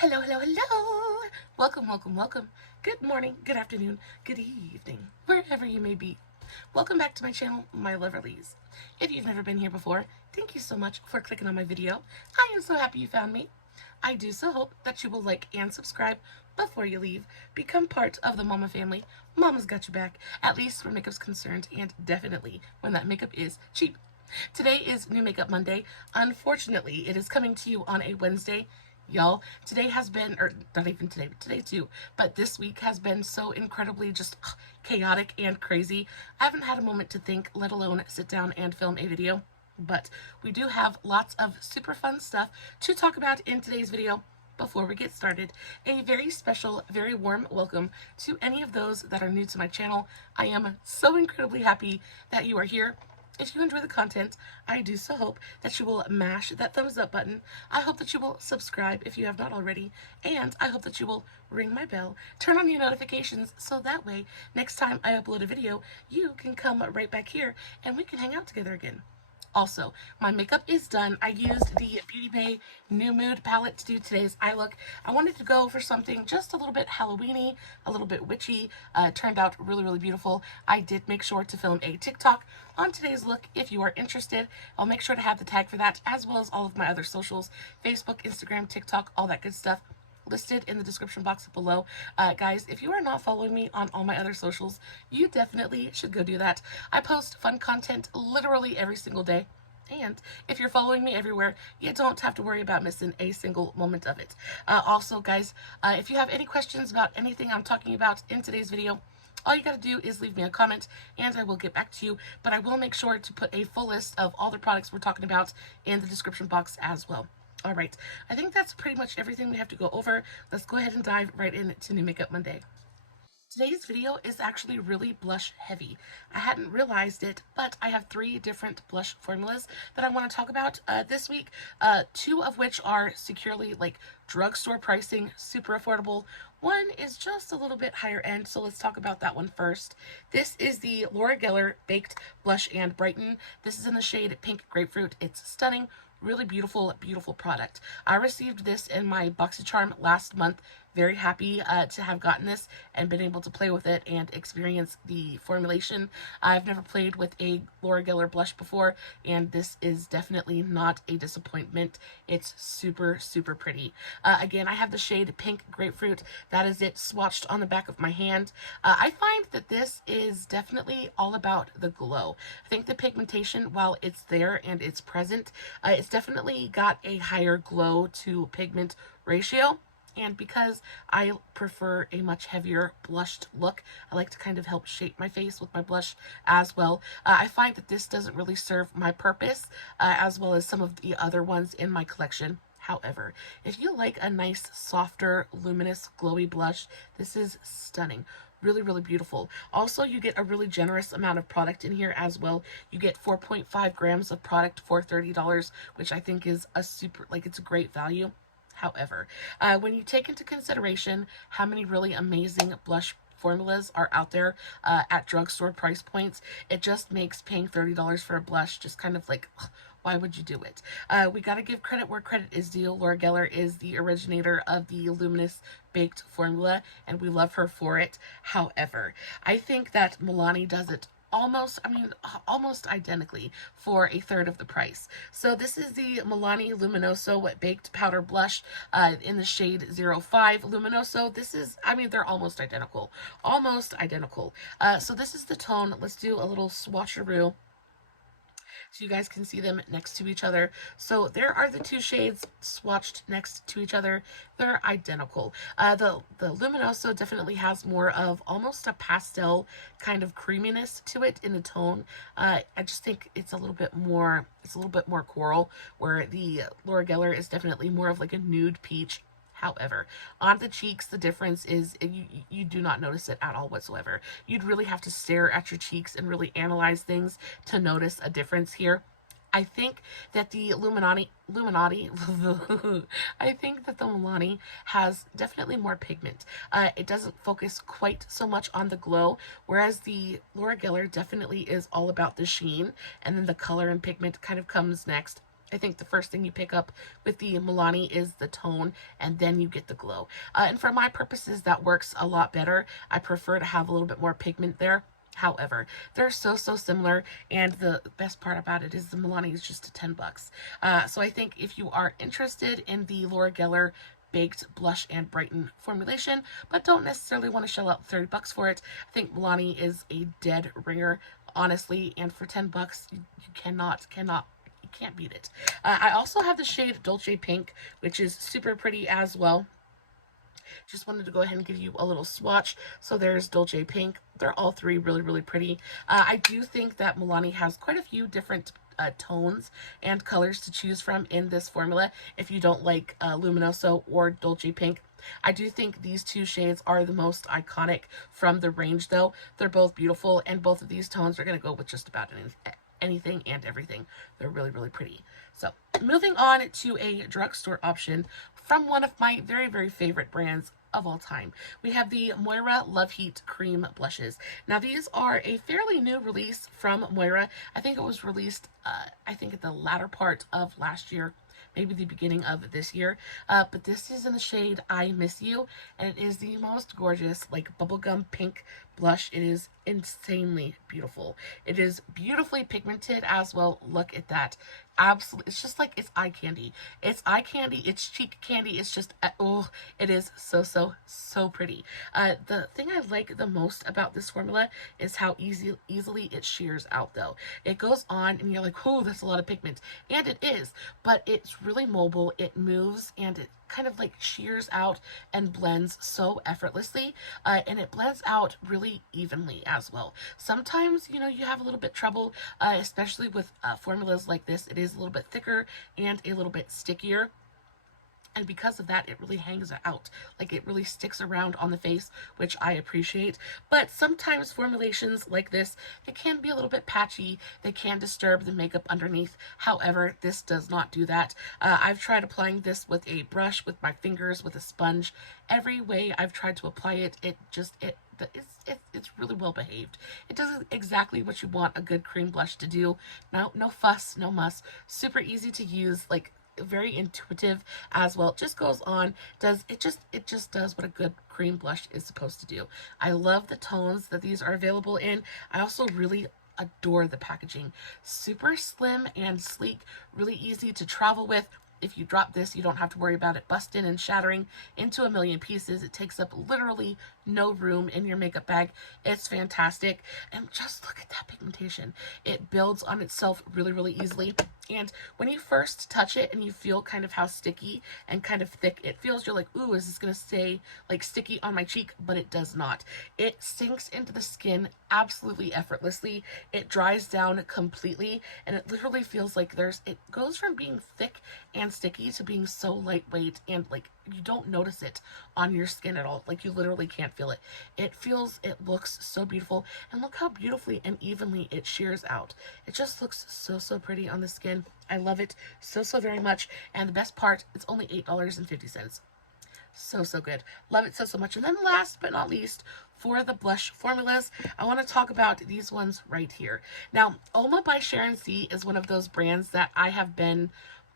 Hello, hello, hello. Welcome, welcome, welcome. Good morning, good afternoon, good evening, wherever you may be. Welcome back to my channel, my Loverlies. If you've never been here before, thank you so much for clicking on my video. I am so happy you found me. I do so hope that you will like and subscribe before you leave. Become part of the Mama family. Mama's got your back, at least where makeup's concerned, and definitely when that makeup is cheap. Today is New Makeup Monday. Unfortunately, it is coming to you on a Wednesday. Y'all, today has been, or not even today, but today too, but this week has been so incredibly just chaotic and crazy. I haven't had a moment to think, let alone sit down and film a video, but we do have lots of super fun stuff to talk about in today's video. Before we get started, a very special, very warm welcome to any of those that are new to my channel. I am so incredibly happy that you are here. If you enjoy the content, I do so hope that you will mash that thumbs up button. I hope that you will subscribe if you have not already, and I hope that you will ring my bell, turn on your notifications, so that way, next time I upload a video, you can come right back here and we can hang out together again. Also, my makeup is done. I used the Beauty Bay New Mood palette to do today's eye look. I wanted to go for something just a little bit Halloween-y, a little bit witchy. Turned out really, really beautiful. I did make sure to film a TikTok on today's look. If you are interested, I'll make sure to have the tag for that, as well as all of my other socials, Facebook, Instagram, TikTok, all that good stuff, listed in the description box below. Guys, if you are not following me on all my other socials, you definitely should go do that. I post fun content literally every single day. And if you're following me everywhere, you don't have to worry about missing a single moment of it. Also, guys, if you have any questions about anything I'm talking about in today's video, all you gotta do is leave me a comment and I will get back to you, but I will make sure to put a full list of all the products we're talking about in the description box as well. All right, I think that's pretty much everything we have to go over. Let's go ahead and dive right into New Makeup Monday. Today's video is actually really blush heavy. I hadn't realized it, but I have 3 different blush formulas that I want to talk about this week. 2 of which are securely like drugstore pricing, super affordable. One is just a little bit higher end, so let's talk about that one first. This is the Laura Geller Baked Blush and Brighten. This is in the shade Pink Grapefruit. It's stunning. Really beautiful, beautiful product. I received this in my BoxyCharm last month. Very happy to have gotten this and been able to play with it and experience the formulation. I've never played with a Laura Geller blush before, and this is definitely not a disappointment. It's super, super pretty. Again, I have the shade Pink Grapefruit. That is it swatched on the back of my hand. I find that this is definitely all about the glow. I think the pigmentation, while it's there and it's present, it's definitely got a higher glow to pigment ratio. And because I prefer a much heavier blushed look, I like to kind of help shape my face with my blush as well. I find that this doesn't really serve my purpose as well as some of the other ones in my collection. However, if you like a nice, softer, luminous, glowy blush, this is stunning. Really, really beautiful. Also, you get a really generous amount of product in here as well. You get 4.5 grams of product for $30, which I think is a super, like, it's a great value. However, when you take into consideration how many really amazing blush formulas are out there at drugstore price points, it just makes paying $30 for a blush just kind of like, why would you do it? We got to give credit where credit is due. Laura Geller is the originator of the Luminous Baked formula, and we love her for it. However, I think that Milani does it almost identically for a third of the price. So this is the Milani Luminoso Baked Powder Blush in the shade 05 Luminoso. This is, they're almost identical. Almost identical. So this is the tone. Let's do a little swatcheroo so you guys can see them next to each other. So there are the 2 shades swatched next to each other. They're identical. The Luminoso definitely has more of almost a pastel kind of creaminess to it in the tone. I just think it's a little bit more coral, where the Laura Geller is definitely more of like a nude peach. However, on the cheeks, the difference is you do not notice it at all whatsoever. You'd really have to stare at your cheeks and really analyze things to notice a difference here. I think that the Illuminati, I think that the Milani has definitely more pigment. It doesn't focus quite so much on the glow, whereas the Laura Geller definitely is all about the sheen, and then the color and pigment kind of comes next. I think the first thing you pick up with the Milani is the tone, and then you get the glow. And for my purposes, that works a lot better. I prefer to have a little bit more pigment there. However, they're so similar, and the best part about it is the Milani is just 10 bucks. So I think if you are interested in the Laura Geller baked blush and brighten formulation, but don't necessarily want to shell out 30 bucks for it, I think Milani is a dead ringer, honestly, and for 10 bucks, you cannot you can't beat it. I also have the shade Dolce Pink, which is super pretty as well. Just wanted to go ahead and give you a little swatch. So there's Dolce Pink. They're all three really pretty. I do think that Milani has quite a few different tones and colors to choose from in this formula. If you don't like Luminoso or Dolce Pink, I do think these two shades are the most iconic from the range, though. They're both beautiful, and both of these tones are going to go with just about anything and everything. They're really pretty. So moving on to a drugstore option from one of my very favorite brands of all time. We have the Moira Love Heat Cream Blushes. Now these are a fairly new release from Moira. I think it was released I think at the latter part of last year, maybe the beginning of this year, but this is in the shade I Miss You, and it is the most gorgeous, like, bubblegum pink blush. It is insanely beautiful. It is beautifully pigmented as well. Look at that. Absolutely, it's just like, it's eye candy. It's eye candy, it's cheek candy, it's just, oh, it is so pretty. The thing I like the most about this formula is how easily it shears out, though. It goes on and you're like, oh, that's a lot of pigment, and it is, but it's really mobile. It moves, and it kind of like shears out and blends so effortlessly, and it blends out really evenly as well. Sometimes, you know, you have a little bit trouble, especially with formulas like this. It is a little bit thicker and a little bit stickier, and because of that, it really hangs out. Like, it really sticks around on the face, which I appreciate. But sometimes formulations like this, they can be a little bit patchy. They can disturb the makeup underneath. However, this does not do that. I've tried applying this with a brush, with my fingers, with a sponge. Every way I've tried to apply it, it's really well behaved. It does exactly what you want a good cream blush to do. No fuss, no muss. Super easy to use, like, very intuitive as well. It just goes on, it just does what a good cream blush is supposed to do. I love the tones that these are available in. I also really adore the packaging. Super slim and sleek, really easy to travel with. If you drop this, you don't have to worry about it busting and shattering into a million pieces. It takes up literally no room in your makeup bag. It's fantastic. And just look at that pigmentation. It builds on itself really easily. And when you first touch it and you feel kind of how sticky and kind of thick it feels, you're like, ooh, is this going to stay like sticky on my cheek? But it does not. It sinks into the skin absolutely effortlessly. It dries down completely, and it literally feels like it goes from being thick and sticky to being so lightweight, and like, you don't notice it on your skin at all. Like, you literally can't feel it. It looks so beautiful, and look how beautifully and evenly it shears out. It just looks so pretty on the skin. I love it so very much, and the best part, it's only $8.50. So good. Love it so much. And then last but not least, for the blush formulas, I want to talk about these ones right here. Now, Oma by Sharon C is one of those brands that I have been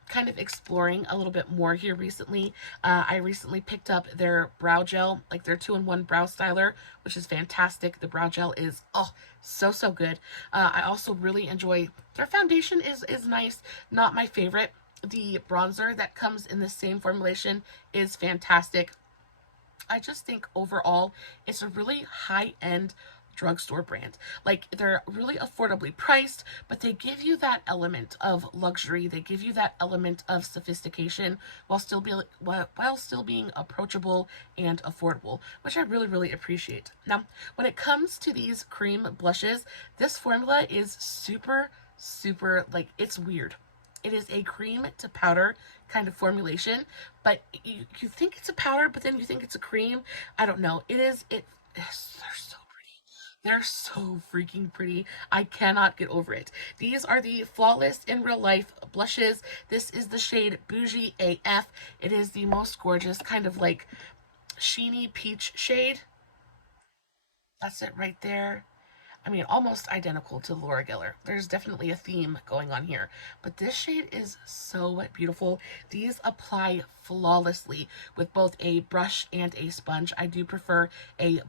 kind of exploring a little bit more here recently. I recently picked up their brow gel, like their 2-in-1 brow styler, which is fantastic. The brow gel is, oh, so good. I also really enjoy their foundation. Is nice, not my favorite. The bronzer that comes in the same formulation is fantastic. I just think overall it's a really high-end drugstore brand. Like, they're really affordably priced, but they give you that element of luxury. They give you that element of sophistication while still being approachable and affordable, which I really appreciate. Now, when it comes to these cream blushes, this formula is super, like, it's weird. It is a cream to powder kind of formulation, but you think it's a powder, but then you think it's a cream. I don't know. They're so pretty. They're so freaking pretty. I cannot get over it. These are the Flawless in Real Life blushes. This is the shade Bougie AF. It is the most gorgeous kind of like sheeny peach shade. That's it right there. I mean, almost identical to Laura Geller. There's definitely a theme going on here, but this shade is so beautiful. These apply flawlessly with both a brush and a sponge. I do prefer a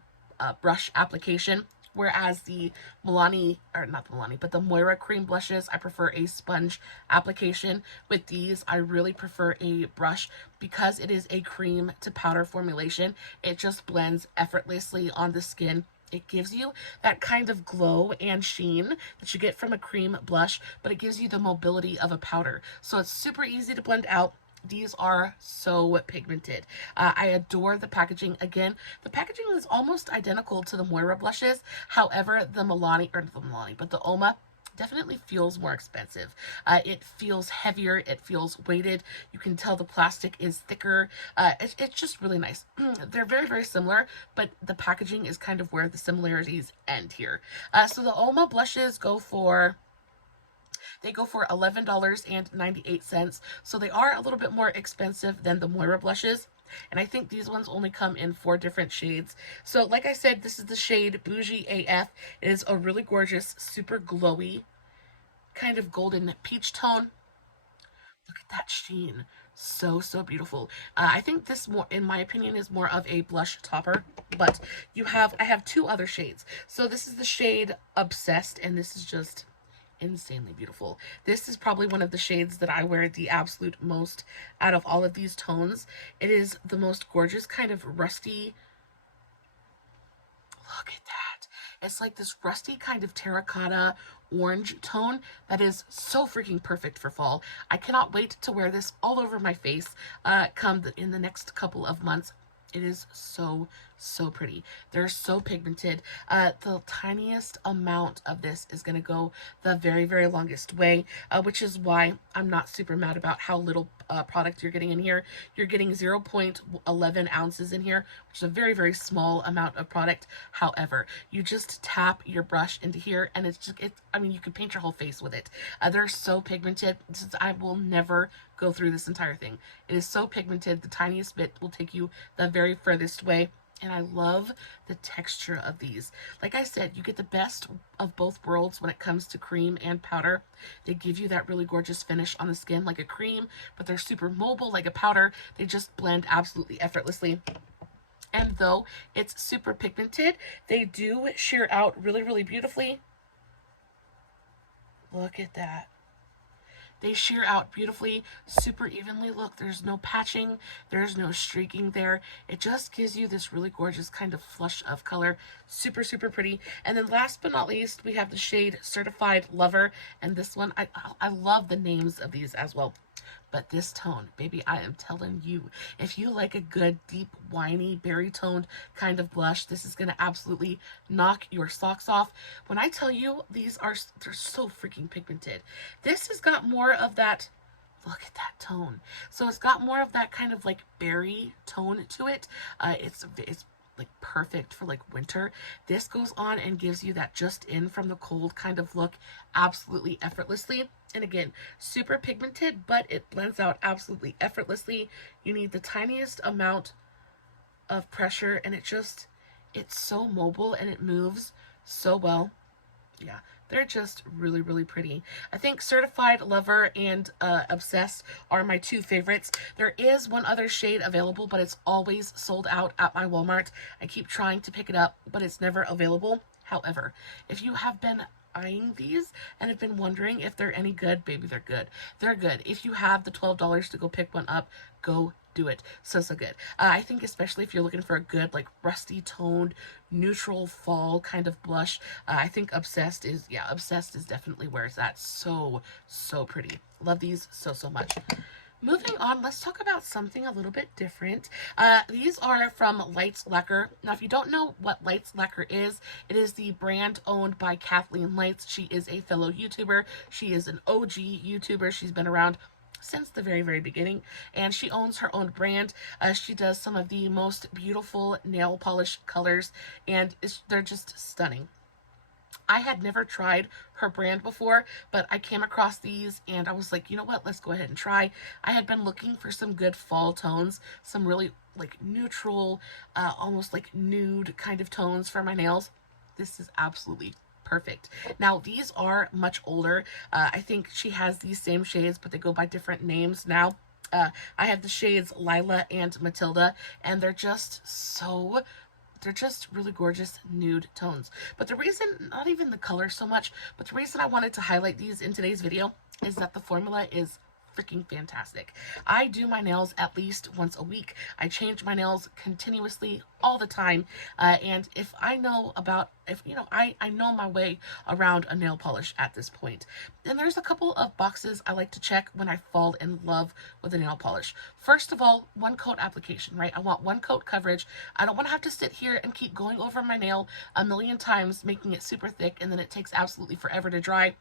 brush application, whereas the Milani, or not the Milani, but the Moira cream blushes, I prefer a sponge application. With these, I really prefer a brush because it is a cream to powder formulation. It just blends effortlessly on the skin. It gives you that kind of glow and sheen that you get from a cream blush, but it gives you the mobility of a powder. So it's super easy to blend out. These are so pigmented. I adore the packaging. Again, the packaging is almost identical to the Moira blushes. However, the Milani, or the Milani, but the Oma definitely feels more expensive. It feels heavier. It feels weighted. You can tell the plastic is thicker. It's just really nice. They're very, very similar, but the packaging is kind of where the similarities end here. So the Oma blushes go for $11.98. So they are a little bit more expensive than the Moira blushes. And I think these ones only come in 4 different shades. So like I said, this is the shade Bougie AF. It is a really gorgeous, super glowy, kind of golden peach tone. Look at that sheen. So, so beautiful. I think this, more, in my opinion, is more of a blush topper. But I have 2 other shades. So this is the shade Obsessed, and this is just insanely beautiful. This is probably one of the shades that I wear the absolute most out of all of these tones. It is the most gorgeous kind of rusty. Look at that. It's like this rusty kind of terracotta orange tone that is so freaking perfect for fall. I cannot wait to wear this all over my face in the next couple of months. It is so, so pretty. They're so pigmented. The tiniest amount of this is going to go the very, very longest way, which is why I'm not super mad about how little product you're getting in here. You're getting 0.11 ounces in here, which is a very, very small amount of product. However, you just tap your brush into here, and I mean, you could paint your whole face with it. They're so pigmented. I will never go through this entire thing. It is so pigmented. The tiniest bit will take you the very furthest way. And I love the texture of these. Like I said, you get the best of both worlds when it comes to cream and powder. They give you that really gorgeous finish on the skin like a cream, but they're super mobile like a powder. They just blend absolutely effortlessly. And though it's super pigmented, they do sheer out really, really beautifully. Look at that. They sheer out beautifully, super evenly. Look, there's no patching, there's no streaking there. It just gives you this really gorgeous kind of flush of color. Super, super pretty. And then last but not least, we have the shade Certified Lover. And this one, I love the names of these as well. But this tone, baby, I am telling you, if you like a good, deep, winey, berry-toned kind of blush, this is going to absolutely knock your socks off. When I tell you, they're so freaking pigmented. This has got more of that, look at that tone. So it's got more of that kind of like berry tone to it. It's like perfect for like winter. This goes on and gives you that just in from the cold kind of look absolutely effortlessly. And again, super pigmented, but it blends out absolutely effortlessly. You need the tiniest amount of pressure, and it's so mobile and it moves so well. Yeah, they're just really, really pretty. I think Certified Lover and Obsessed are my 2 favorites. There is one other shade available, but it's always sold out at my Walmart. I keep trying to pick it up, but it's never available. However, if you have been eyeing these and have been wondering if they're any good, baby, they're good. They're good. If you have the $12 to go pick one up, go do it. So, so good. I think especially if you're looking for a good, like, rusty toned, neutral fall kind of blush, I think Obsessed is definitely where it's at. So, so pretty. Love these so, so much. Moving on, let's talk about something a little bit different. These are from Lights Lacquer. Now, if you don't know what Lights Lacquer is, it is the brand owned by Kathleen Lights. She is a fellow YouTuber. She is an OG YouTuber. She's been around since the very, very beginning, and she owns her own brand. She does some of the most beautiful nail polish colors, and they're just stunning. I had never tried her brand before, but I came across these and I was like, you know what, let's go ahead and try. I had been looking for some good fall tones, some really like neutral, almost like nude kind of tones for my nails. This is absolutely perfect. Now, these are much older. I think she has these same shades, but they go by different names now. I have the shades Lila and Matilda, and they're just really gorgeous nude tones. But the reason, not even the color so much, but the reason I wanted to highlight these in today's video is that the formula is freaking fantastic. I do my nails at least once a week. I change my nails continuously all the time. And if I know I know my way around a nail polish at this point. And there's a couple of boxes I like to check when I fall in love with a nail polish. First of all, one coat application, right? I want one coat coverage. I don't want to have to sit here and keep going over my nail a million times, making it super thick, and then it takes absolutely forever to dry.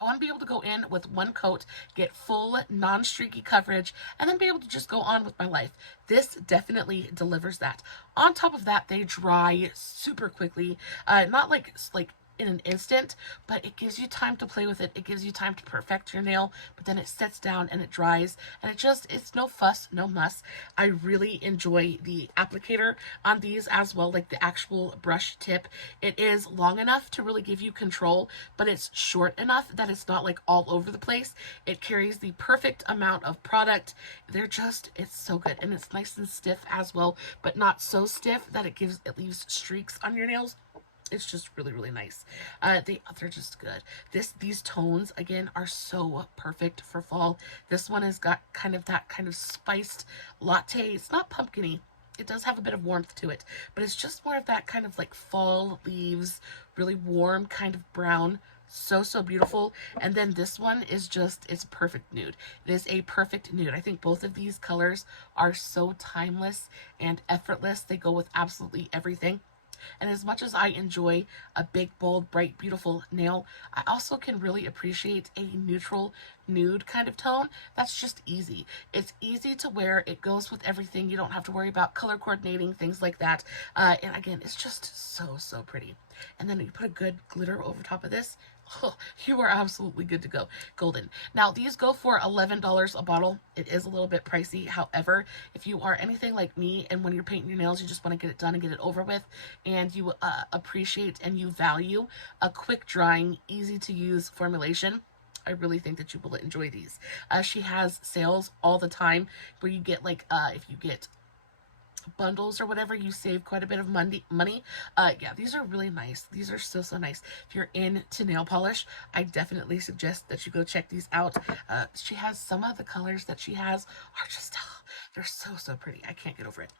I want to be able to go in with one coat, get full non-streaky coverage, and then be able to just go on with my life. This definitely delivers that. On top of that, they dry super quickly. Not like in an instant, but it gives you time to play with it. It gives you time to perfect your nail, but then it sets down and it dries, and it's no fuss, no muss. I really enjoy the applicator on these as well, like the actual brush tip. It is long enough to really give you control, but it's short enough that it's not like all over the place. It carries the perfect amount of product. It's so good, and it's nice and stiff as well, but not so stiff that it leaves streaks on your nails. It's just really, really nice. They're just good. These tones, again, are so perfect for fall. This one has got that kind of spiced latte. It's not pumpkin-y. It does have a bit of warmth to it, but it's just more of that kind of like fall leaves, really warm kind of brown. So beautiful. And then this one is it's perfect nude. It is a perfect nude. I think both of these colors are so timeless and effortless. They go with absolutely everything. And as much as I enjoy a big, bold, bright, beautiful nail, I also can really appreciate a neutral nude kind of tone. That's just easy. It's easy to wear. It goes with everything. You don't have to worry about color coordinating, things like that. And again, it's just so pretty. And then you put a good glitter over top of this. Oh, you are absolutely good to go. Golden. Now, these go for $11 a bottle. It is a little bit pricey. However, if you are anything like me and when you're painting your nails, you just want to get it done and get it over with, and you appreciate and you value a quick drying, easy to use formulation, I really think that you will enjoy these. She has sales all the time where you get if you get bundles or whatever, you save quite a bit of money. Yeah, these are really nice. These are so nice. If you're into nail polish, I definitely suggest that you go check these out. She has some of the colors that she has are just they're so pretty. I can't get over it.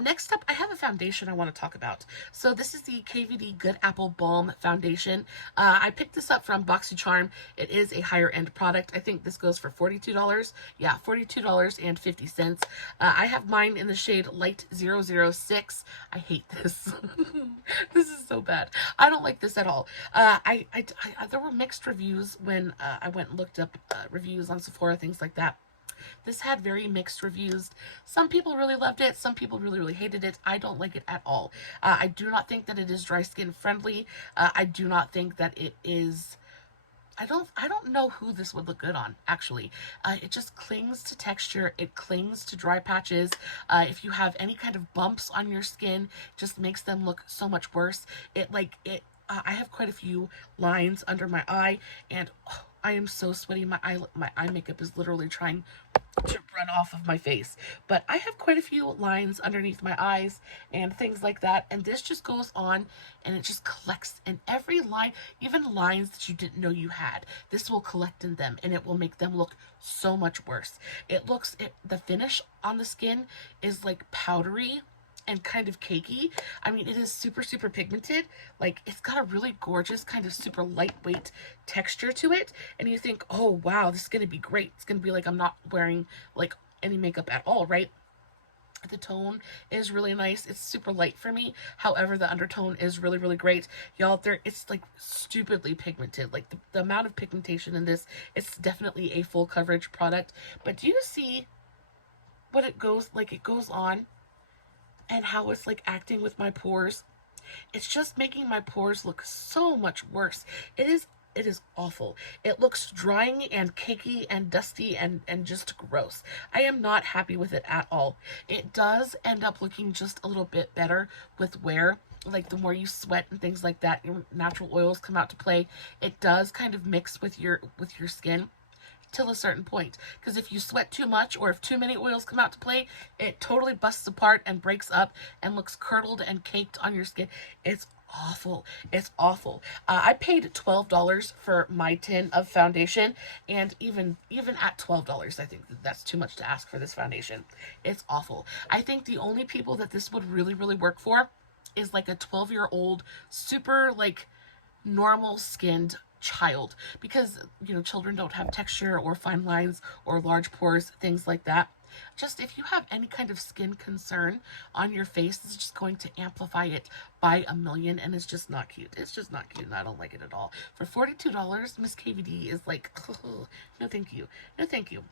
Next up, I have a foundation I want to talk about. So this is the KVD Good Apple Balm Foundation. I picked this up from BoxyCharm. It is a higher end product. I think this goes for $42. Yeah, $42.50. I have mine in the shade Light 006. I hate this. This is so bad. I don't like this at all. There were mixed reviews when I went and looked up reviews on Sephora, things like that. This had very mixed reviews. Some people really loved it. Some people really hated it. I don't like it at all. I do not think that it is dry skin friendly. I do not think that it is... I don't know who this would look good on, actually. It just clings to texture. It clings to dry patches. If you have any kind of bumps on your skin, it just makes them look so much worse. I have quite a few lines under my eye, and I am so sweaty. My eye makeup is literally trying to run off of my face. But I have quite a few lines underneath my eyes and things like that. And this just goes on and it just collects in every line, even lines that you didn't know you had. This will collect in them and it will make them look so much worse. The finish on the skin is like powdery and kind of cakey. I mean, it is super pigmented. Like, it's got a really gorgeous kind of super lightweight texture to it. And you think, oh, wow, this is going to be great. It's going to be like I'm not wearing, like, any makeup at all, right? The tone is really nice. It's super light for me. However, the undertone is really great. Y'all, it's like stupidly pigmented. Like, the amount of pigmentation in this, it's definitely a full coverage product. But do you see what it goes on? And how it's like acting with my pores. It's just making my pores look so much worse. It is awful. It looks drying and cakey and dusty and just gross. I am not happy with it at all. It does end up looking just a little bit better with wear. like the more you sweat and things like that, your natural oils come out to play. It does kind of mix with your skin till a certain point, because if you sweat too much or if too many oils come out to play, it totally busts apart and breaks up and looks curdled and caked on your skin. It's awful. It's awful. I paid $12 for my tin of foundation, and even at $12, I think that's too much to ask for this foundation. It's awful. I think the only people that this would really work for is like a 12-year-old super like normal skinned child, because you know, children don't have texture or fine lines or large pores, things like that. Just if you have any kind of skin concern on your face, this is just going to amplify it by a million, and it's just not cute. It's just not cute, and I don't like it at all. For $42, Miss KVD is like, oh, no thank you. No thank you.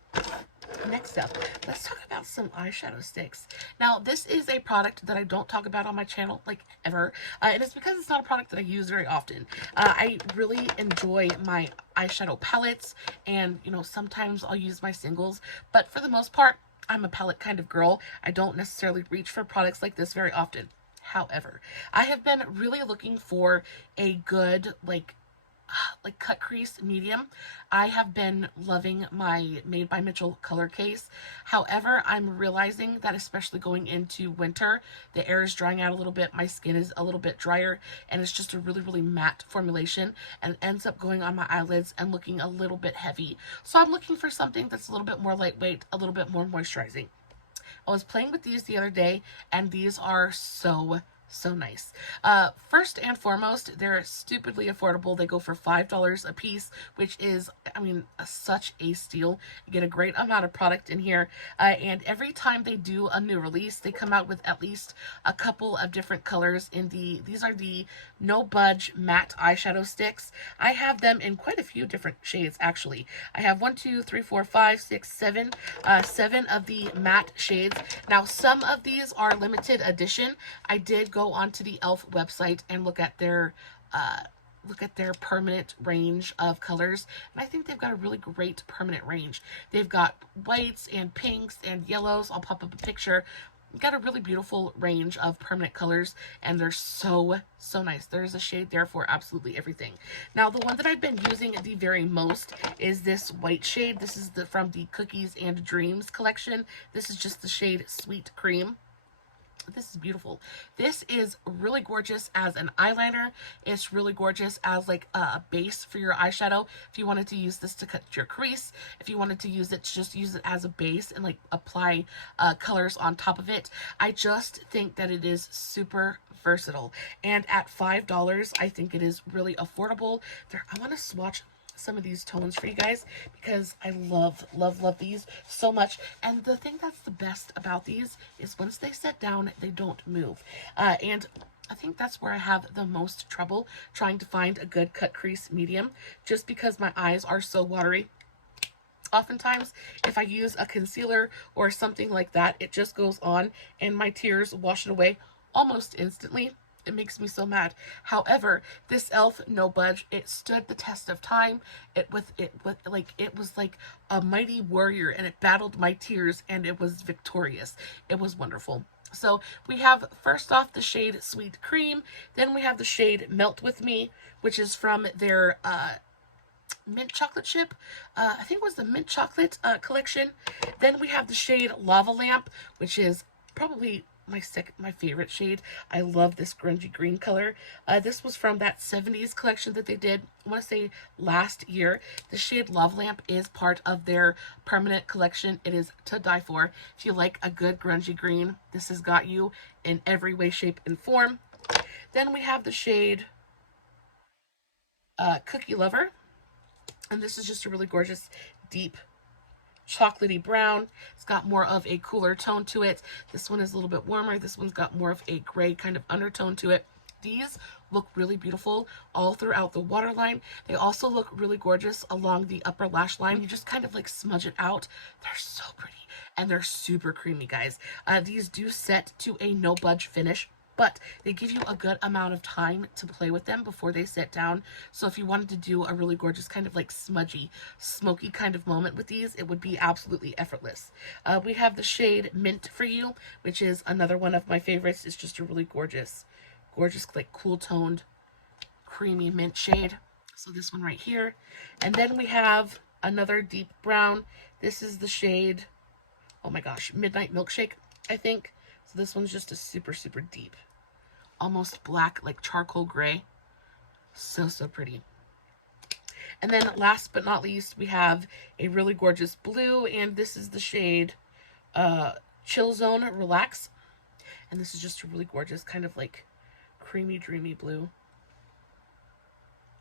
Next up, let's talk about some eyeshadow sticks. Now, this is a product that I don't talk about on my channel, like, ever. And it's because it's not a product that I use very often. I really enjoy my eyeshadow palettes, and, you know, sometimes I'll use my singles. But for the most part, I'm a palette kind of girl. I don't necessarily reach for products like this very often. However, I have been really looking for a good, like cut crease medium. I have been loving my Made by Mitchell color case. However, I'm realizing that especially going into winter, the air is drying out a little bit, my skin is a little bit drier, and it's just a really matte formulation, and ends up going on my eyelids and looking a little bit heavy. So I'm looking for something that's a little bit more lightweight, a little bit more moisturizing. I was playing with these the other day, and these are so nice. First and foremost, they're stupidly affordable. They go for $5 a piece, which is, I mean, such a steal. You get a great amount of product in here, and every time they do a new release, they come out with at least a couple of different colors in these are the No Budge matte eyeshadow sticks. I have them in quite a few different shades, actually. I have 1, 2, 3, 4, 5, 6, 7, 7 of the matte shades. Now, some of these are limited edition. I did go onto the e.l.f. website and look at their permanent range of colors, and I think they've got a really great permanent range. They've got whites and pinks and yellows. I'll pop up a picture. Got a really beautiful range of permanent colors, and they're so nice. There's a shade there for absolutely everything. Now, the one that I've been using the very most is this white shade. This is from the Cookies and Dreams collection. This is just the shade Sweet Cream. This is beautiful. This is really gorgeous as an eyeliner. It's really gorgeous as like a base for your eyeshadow. If you wanted to use this to cut your crease, if you wanted to use it to just use it as a base and like apply colors on top of it, I just think that it is super versatile. And at $5, I think it is really affordable. I want to swatch some of these tones for you guys, because I love these so much. And the thing that's the best about these is once they set down, they don't move. And I think that's where I have the most trouble trying to find a good cut crease medium, just because my eyes are so watery. Oftentimes, if I use a concealer or something like that, it just goes on and my tears wash it away almost instantly. It makes me so mad. However, this e.l.f. No Budge, it stood the test of time. It was like a mighty warrior, and it battled my tears, and it was victorious. It was wonderful. So we have, first off, the shade Sweet Cream. Then we have the shade Melt With Me, which is from their mint chocolate chip. I think it was the mint chocolate collection. Then we have the shade Lava Lamp, which is probably my favorite shade. I love this grungy green color. This was from that 70s collection that they did, I want to say last year. The shade Love Lamp is part of their permanent collection. It is to die for. If you like a good grungy green, this has got you in every way, shape, and form. Then we have the shade Cookie Lover, and this is just a really gorgeous deep chocolatey brown. It's got more of a cooler tone to it. This one is a little bit warmer. This one's got more of a gray kind of undertone to it. These look really beautiful all throughout the waterline. They also look really gorgeous along the upper lash line. You just kind of like smudge it out. They're so pretty, and they're super creamy, guys. These do set to a no budge finish, but they give you a good amount of time to play with them before they set down. So if you wanted to do a really gorgeous kind of like smudgy, smoky kind of moment with these, it would be absolutely effortless. We have the shade Mint For You, which is another one of my favorites. It's just a really gorgeous gorgeous, like cool toned, creamy mint shade. So this one right here. And then we have another deep brown. This is the shade, oh my gosh, Midnight Milkshake, I think. So this one's just a super, super deep, almost black, like charcoal gray. So, so pretty. And then last but not least, we have a really gorgeous blue, and this is the shade Chill Zone Relax. And this is just a really gorgeous kind of like creamy, dreamy blue.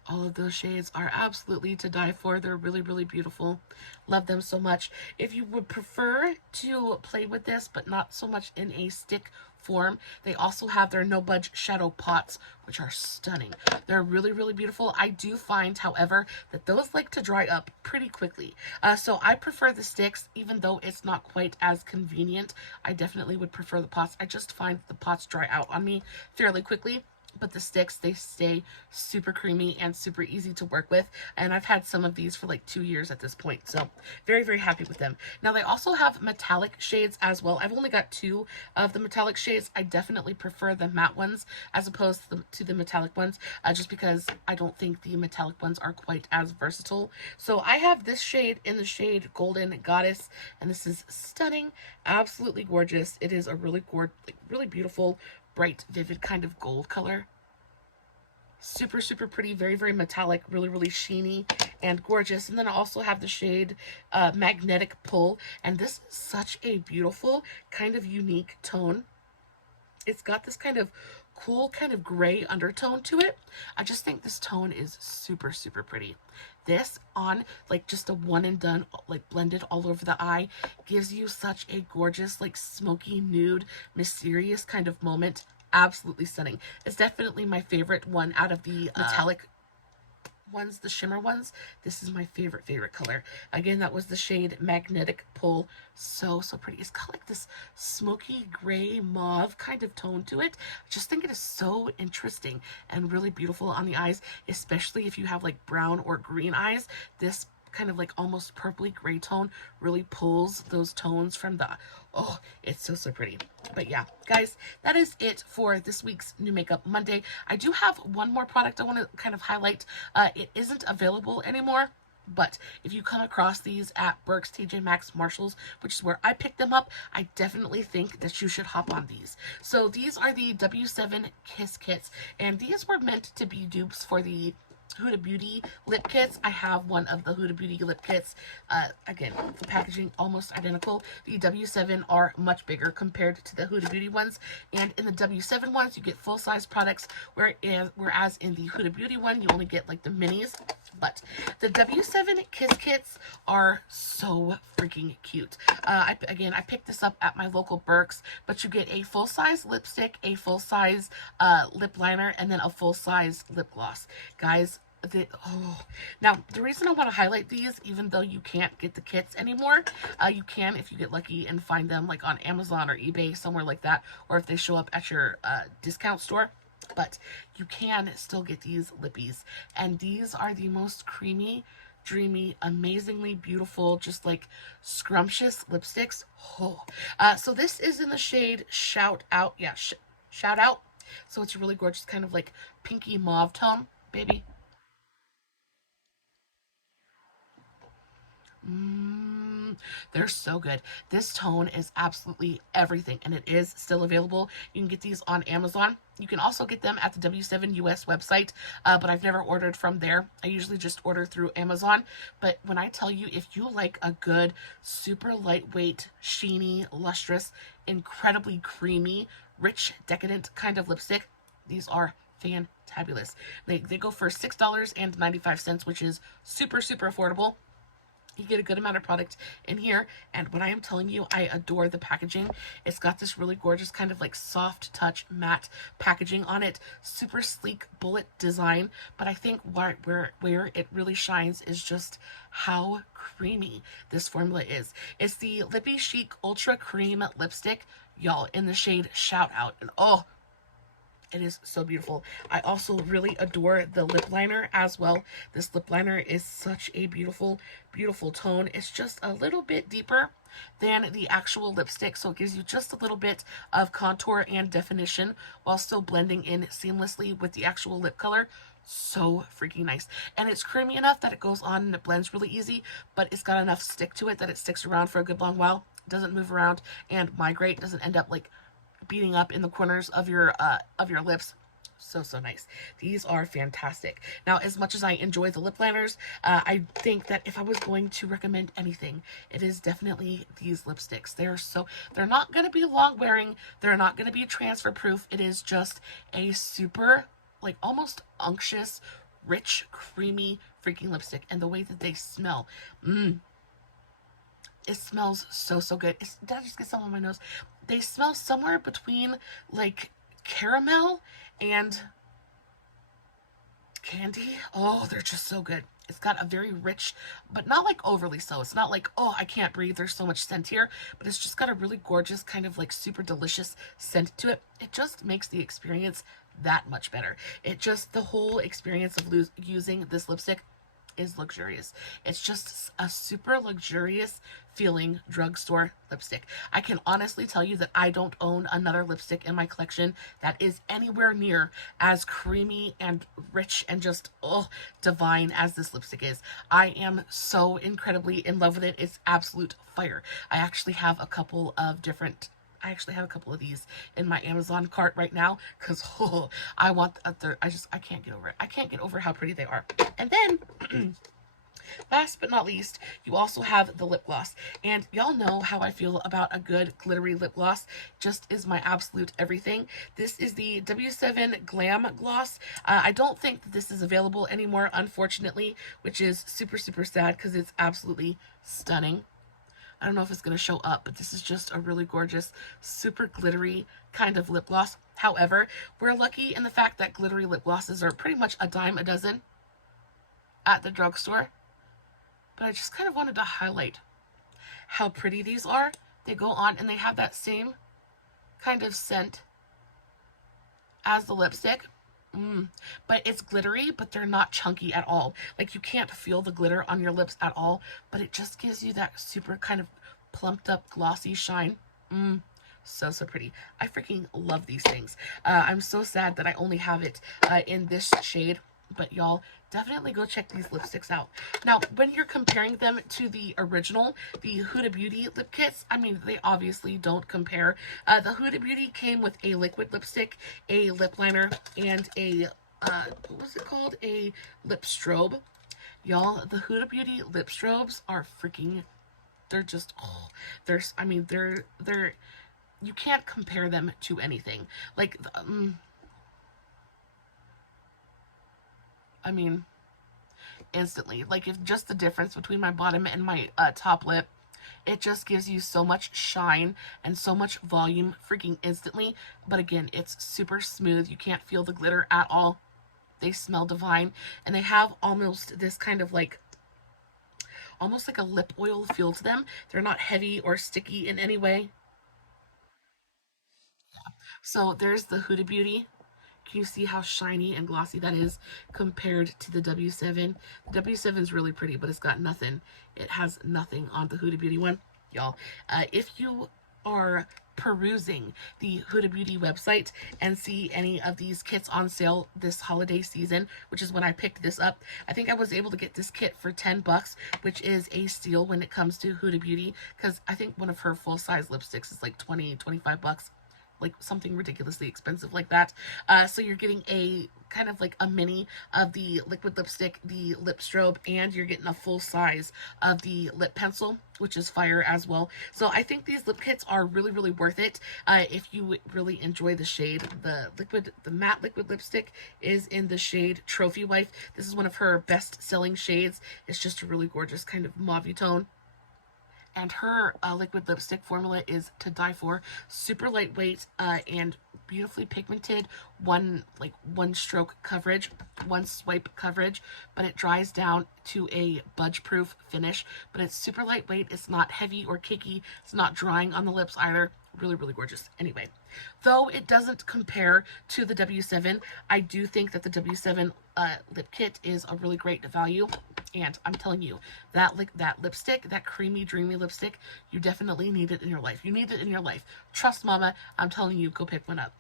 All of those shades are absolutely to die for. They're really, really beautiful. Love them so much. If you would prefer to play with this, but not so much in a stick form, they also have their No Budge Shadow Pots, which are stunning. They're really, really beautiful. I do find, however, that those like to dry up pretty quickly. So I prefer the sticks, even though it's not quite as convenient. I definitely would prefer the pots. I just find the pots dry out on me fairly quickly. But the sticks, they stay super creamy and super easy to work with. And I've had some of these for like 2 years at this point. So very, very happy with them. Now they also have metallic shades as well. I've only got 2 of the metallic shades. I definitely prefer the matte ones as opposed to the metallic ones. Just because I don't think the metallic ones are quite as versatile. So I have this shade in the shade Golden Goddess. And this is stunning. Absolutely gorgeous. It is a really really beautiful, bright, vivid kind of gold color. Super, super pretty, very, very metallic, really, really sheeny and gorgeous. And then I also have the shade Magnetic Pull. And this is such a beautiful, kind of unique tone. It's got this kind of cool, kind of gray undertone to it. I just think this tone is super, super pretty. This on like just a one and done, like blended all over the eye, gives you such a gorgeous, like smoky, nude, mysterious kind of moment. Absolutely stunning. It's definitely my favorite one out of the metallic ones, the shimmer ones. This is my favorite color. Again, that was the shade Magnetic Pull. So, so pretty. It's got like this smoky gray mauve kind of tone to it. I just think it is so interesting and really beautiful on the eyes, especially if you have like brown or green eyes. This kind of like almost purpley gray tone really pulls those tones from the, oh, it's so, so pretty. But yeah, guys, that is it for this week's New Makeup Monday. I do have one more product I want to kind of highlight. It isn't available anymore, but if you come across these at Burke's, TJ Maxx, Marshalls, which is where I picked them up, I definitely think that you should hop on these. So these are the W7 Kiss Kits, and these were meant to be dupes for the Huda Beauty lip kits. I have one of the Huda Beauty lip kits. Again, the packaging almost identical. The W7 are much bigger compared to the Huda Beauty ones, and in the W7 ones you get full-size products, whereas in the Huda Beauty one you only get like the minis. But the W7 Kiss Kits are so freaking cute. Again, I picked this up at my local Burke's, but you get a full-size lipstick, a full-size lip liner, and then a full-size lip gloss. Guys, now the reason I want to highlight these, even though you can't get the kits anymore, you can if you get lucky and find them like on Amazon or eBay, somewhere like that, or if they show up at your discount store. But you can still get these lippies, and these are the most creamy, dreamy, amazingly beautiful, just like scrumptious lipsticks. Oh. So this is in the shade Shout Out. Yeah, Shout Out. So it's a really gorgeous kind of like pinky mauve tone, baby. They're so good. This tone is absolutely everything, and it is still available. You can get these on Amazon. You can also get them at the W7 US website, but I've never ordered from there. I usually just order through Amazon. But when I tell you, if you like a good, super lightweight, sheeny, lustrous, incredibly creamy, rich, decadent kind of lipstick, these are fantabulous. They go for $6.95, which is super, super affordable. You get a good amount of product in here, and when I am telling you, I adore the packaging. It's got this really gorgeous kind of like soft touch matte packaging on it, super sleek bullet design, but I think where it really shines is just how creamy this formula is. It's the Lippy Chic Ultra Cream Lipstick, y'all, in the shade Shout Out, and oh, it is so beautiful. I also really adore the lip liner as well. This lip liner is such a beautiful, beautiful tone. It's just a little bit deeper than the actual lipstick, so it gives you just a little bit of contour and definition while still blending in seamlessly with the actual lip color. So freaking nice. And it's creamy enough that it goes on and it blends really easy, but it's got enough stick to it that it sticks around for a good long while. It doesn't move around and migrate, doesn't end up like beating up in the corners of your lips. So nice. These are fantastic. Now, as much as I enjoy the lip liners, I think that if I was going to recommend anything, it is definitely these lipsticks. They're not going to be long wearing. They're not going to be transfer proof. It is just a super, like, almost unctuous, rich, creamy freaking lipstick. And the way that they smell, it smells so good. Did I just get some on my nose? They smell somewhere between like caramel and candy. Oh, they're just so good. It's got a very rich, but not like overly so. It's not like, oh, I can't breathe, there's so much scent here, but it's just got a really gorgeous kind of like super delicious scent to it. It just makes the experience that much better. The whole experience of using this lipstick is luxurious. It's just a super luxurious feeling drugstore lipstick. I can honestly tell you that I don't own another lipstick in my collection that is anywhere near as creamy and rich and just divine as this lipstick is. I am so incredibly in love with it. It's absolute fire. I actually have a couple of these in my Amazon cart right now because I can't get over it. I can't get over how pretty they are. And then last but not least, you also have the lip gloss. And y'all know how I feel about a good glittery lip gloss. Just is my absolute everything. This is the W7 Glam Gloss. I don't think that this is available anymore, unfortunately, which is super sad because it's absolutely stunning. I don't know if it's going to show up, but this is just a really gorgeous, super glittery kind of lip gloss. However, we're lucky in the fact that glittery lip glosses are pretty much a dime a dozen at the drugstore. But I just kind of wanted to highlight how pretty these are. They go on and they have that same kind of scent as the lipstick. But it's glittery, but they're not chunky at all. Like, you can't feel the glitter on your lips at all, but it just gives you that super kind of plumped up glossy shine. So pretty. I freaking love these things. I'm so sad that I only have it in this shade, but y'all definitely go check these lipsticks out. Now, when you're comparing them to the original, the Huda Beauty lip kits, I mean, they obviously don't compare. The Huda Beauty came with a liquid lipstick, a lip liner, and a, what was it called? A lip strobe. Y'all, the Huda Beauty lip strobes are freaking, they're just, they're, you can't compare them to anything. Like, I mean, instantly. Like, if just the difference between my bottom and my top lip, it just gives you so much shine and so much volume freaking instantly. But again, it's super smooth. You can't feel the glitter at all. They smell divine. And they have almost this kind of like, almost like a lip oil feel to them. They're not heavy or sticky in any way. So there's the Huda Beauty. Can you see how shiny and glossy that is compared to the W7? The W7 is really pretty, but it's got nothing. It has nothing on the Huda Beauty one. Y'all, if you are perusing the Huda Beauty website and see any of these kits on sale this holiday season, which is when I picked this up, I think I was able to get this kit for $10, which is a steal when it comes to Huda Beauty, because I think one of her full-size lipsticks is like $20-25. Like something ridiculously expensive like that. So you're getting a kind of like a mini of the liquid lipstick, the lip strobe, and you're getting a full size of the lip pencil, which is fire as well. So I think these lip kits are really worth it. If you really enjoy the shade, the matte liquid lipstick is in the shade Trophy Wife. This is one of her best selling shades. It's just a really gorgeous kind of mauve tone. And her liquid lipstick formula is to die for. Super lightweight and beautifully pigmented. One stroke coverage, one swipe coverage, but it dries down to a budge proof finish. But it's super lightweight. It's not heavy or cakey. It's not drying on the lips either. really, really gorgeous. Anyway, though it doesn't compare to the W7, I do think that the W7 lip kit is a really great value. And I'm telling you, that lipstick, that creamy, dreamy lipstick, you definitely need it in your life. You need it in your life. Trust mama, I'm telling you, go pick one up.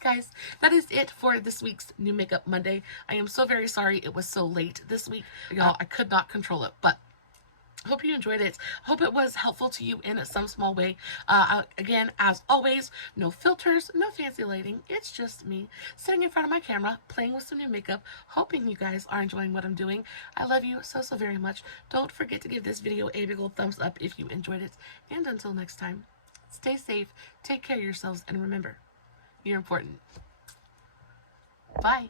Guys, that is it for this week's New Makeup Monday. I am so very sorry it was so late this week. Y'all, I could not control it, but hope you enjoyed it. Hope it was helpful to you in some small way. Again, as always, no filters, no fancy lighting. It's just me sitting in front of my camera, playing with some new makeup, hoping you guys are enjoying what I'm doing. I love you so, so very much. Don't forget to give this video a big old thumbs up if you enjoyed it. And until next time, stay safe, take care of yourselves, and remember, you're important. Bye.